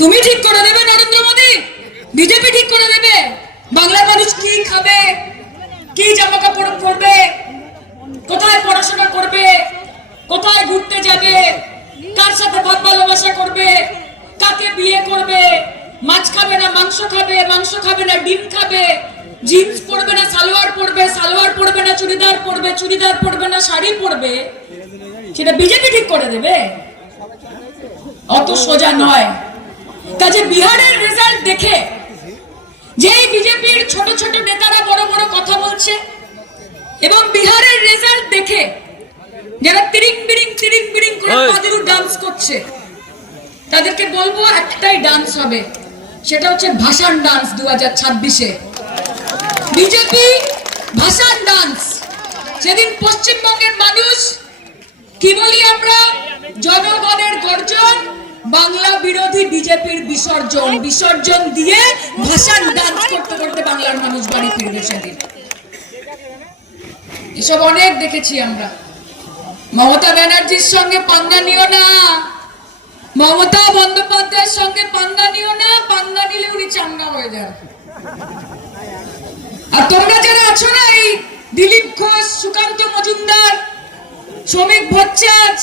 তুমি ঠিক করে দেবে, নরেন্দ্র মোদী? বিজেপি ঠিক করে দেবে। বাংলার মানুষ কি খাবে? কি জামা কাপড় পরবে? কোথায় পড়াশোনা করবে? কোথায় ঘুরতে যাবে? কার সাথে ভাত ভালোবাসা করবে? কাকে বিয়ে করবে? মাছ খাবে না মাংস খাবে? মাংস খাবে না ডিম খাবে? জিন্স পরবে না সালোয়ার পরবে? সালোয়ার পরবে না চুড়িদার পরবে? চুড়িদার পরবে না শাড়ি পরবে? সেটা বিজেপি ঠিক করে দেবে? অত সোজা নয়। কাজে বিহারের রেজাল্ট দেখে যেই বিজেপির ছোট ছোট নেতারা বড় বড় কথা বলছে এবং বিহারের রেজাল্ট দেখে যারা তিরিং বিরিং তিরিং বিরিং করে। পাদিরু ডান্স করছে তাদেরকে বলব একটাই ডান্স হবে সেটা হচ্ছে ভাষণ ডান্স দু হাজার ছাব্বিশে। বিজেপি ভাষণ ডান্স সেদিন পশ্চিমবঙ্গের মানুষ কি বলি আমরা? জনগণের গর্জন বাংলা বিরোধী বিজেপির বিসর্জন বিসর্জন দিয়ে ভাষণ ডান্স করতে করতে বাংলার মানুষ বাড়ি ফিরবে সেদিন। এসব অনেক দেখেছি আমরা। মমতা ব্যানার্জির সঙ্গে পাঙ্গা নিও না। মমতা বন্দ্যোপাধ্যায়ের সঙ্গে পাঙ্গা নিও না। পাঙ্গা নিলে উনি চাঙ্গা হয়ে যান। আর তোমরা যারা আছো না এই দিলীপ ঘোষ সুকান্ত মজুমদার শ্রমিক ভট্টাচ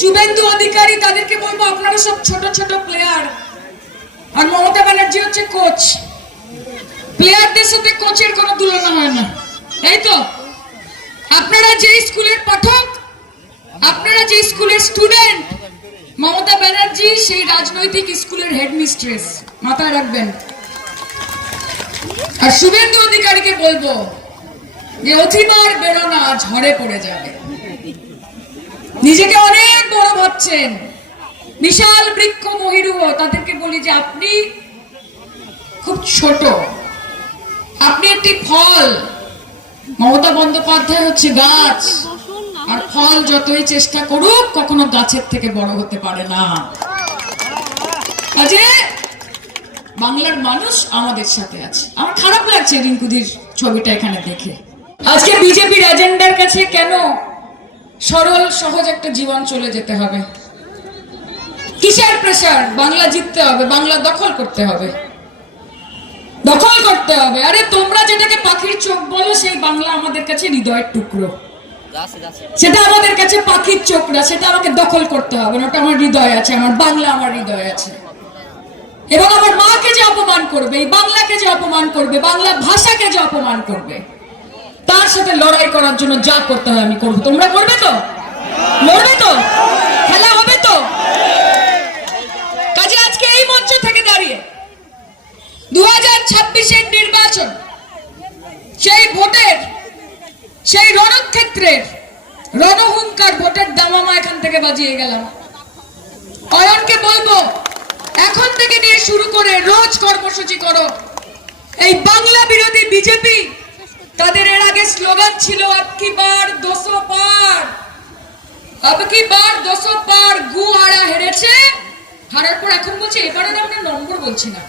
শুভেন্দু অধিকারী, তাদেরকে বলব আপনারা সব ছোট ছোট প্লেয়ার আর মমতা ব্যানার্জি হচ্ছে কোচ প্লেয়ারদের সাথে কোচের কোনো তুলনা হয় না। এই তো। আপনারা যে স্কুলের পাঠক, আপনারা যে স্কুলের স্টুডেন্ট মমতা ব্যানার্জি সেই রাজনৈতিক স্কুলের হেডমিস্ট্রেস মাথায় রাখবেন। আর শুভেন্দু অধিকারীকে বলব যে অতিবার বেরোনা ঝড়ে পড়ে যাবে। নিজেকে অনেক বড় ভাবছেন। বিশাল বৃক্ষ মহিরুহ, তাদেরকে বলি যে আপনি খুব ছোট। আপনি একটি ফল। মমতা বন্দ্যোপাধ্যায় হচ্ছে গাছ। আর ফল যতই চেষ্টা করুক, কখনো গাছের থেকে বড় হতে পারে না। কাজে বাংলার মানুষ আমাদের সাথে আছে। আমার খারাপ লাগছে রিঙ্কুদির ছবিটা এখানে দেখে। আজকে বিজেপির এজেন্ডার কাছে কেন সরল, সহজ একটা জীবন চলে যেতে হবে। কিসের প্রেশার বাংলা জিততে হবে, বাংলা দখল করতে হবে। দখল করতে হবে। আরে তোমরা যেটাকে পাখির চোখ বলো, সেই বাংলা আমাদের কাছে হৃদয়ের টুকরো। সেটা আমাদের কাছে পাখির চোখ না, সেটা আমাকে দখল করতে হবে না, ওটা আমার হৃদয় আছে, আমার বাংলা আমার হৃদয় আছে। এবং আমার মাকে যে অপমান করবে, এই বাংলাকে যে অপমান করবে, বাংলা ভাষাকে যে অপমান করবে তার সাথে লড়াই করার জন্য যা করতে হয় আমি করব। তোমরা করবে তো? লড়বে তো? খেলা হবে তো? কাজে আজকে এই মঞ্চ থেকে দাঁড়িয়ে দু হাজার ছাব্বিশের নির্বাচন, সেই ভোটের, সেই রণক্ষেত্রের রণহুঙ্কার ভোটের দামামা এখান থেকে বাজিয়ে গেলাম। অয়নকে বলব, এখন থেকে নিয়ে শুরু করে রোজ কর্মসূচি করো। এই বাংলা বিরোধী বিজেপি তাদের আপকি বার দোসো পার গু হারা হেরেছে হারার পর এখন বলছে এবারে আমরা নম্বর বলছি না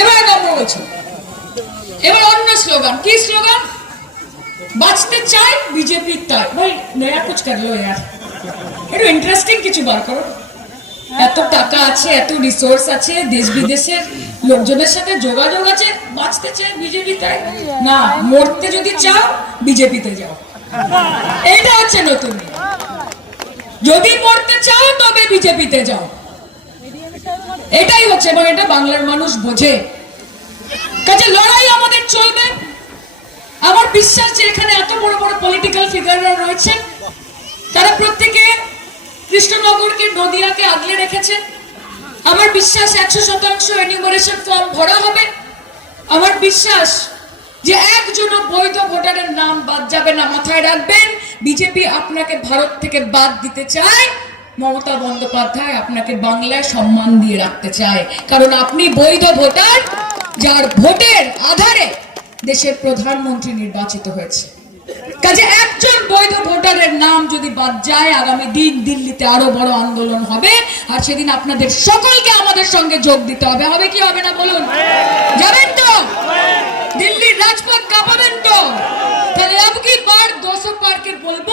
এবার নম্বর বলছি এবার অন্য স্লোগান কি স্লোগান বাঁচতে চাই বিজেপি তাই ভাই নয়া কুছ কর লো यार। একটু ইন্টারেস্টিং কিছু বার করো এত টাকা আছে এত রিসোর্স আছে দেশ বিদেশের লোকজনের সাথে যোগাযোগ আছে বাঁচতে চাই বিজেপি তাই না মরতে যদি চাও বিজেপিতে যাও এইটা হচ্ছে নতুন। যদি মরতে চাও, তবে বিজেপিতে যাও। এটাই হচ্ছে, এবং এটা বাংলার মানুষ বোঝে। কাজে লড়াই আমাদের চলবে। আমার বিশ্বাস যে এখানে এত বড় বড় পলিটিক্যাল ফিগাররা রয়েছেন তারা প্রত্যেকে কৃষ্ণনগরকে, নদিয়াকে আগলে রেখেছে। আমার বিশ্বাস একশো শতাংশ এনিউমারেশন ফর্ম ভরা হবে। আমার বিশ্বাস যে একজন বৈধ ভোটারের নাম বাদ যাবে না, মাথায় রাখবেন, বিজেপি আপনাকে ভারত থেকে বাদ দিতে চায়, মমতা বন্দ্যোপাধ্যায় আপনাকে বাংলায় সম্মান দিয়ে রাখতে চায়। কারণ আপনি বৈধ ভোটার, যার ভোটের আধারে দেশের প্রধানমন্ত্রী নির্বাচিত হয়েছে। কাজে একজন বৈধ ভোটারের নাম যদি বাদ যায়, আগামী দিন দিল্লিতে আরও বড় আন্দোলন হবে, আর সেদিন আপনাদের সকলকে আমাদের সঙ্গে যোগ দিতে হবে। হবে কি হবে না বলুন? যাবেন তো? দিল্লির রাজপথ তো তাহলে আবকি বার দোষো পার্কে বলব?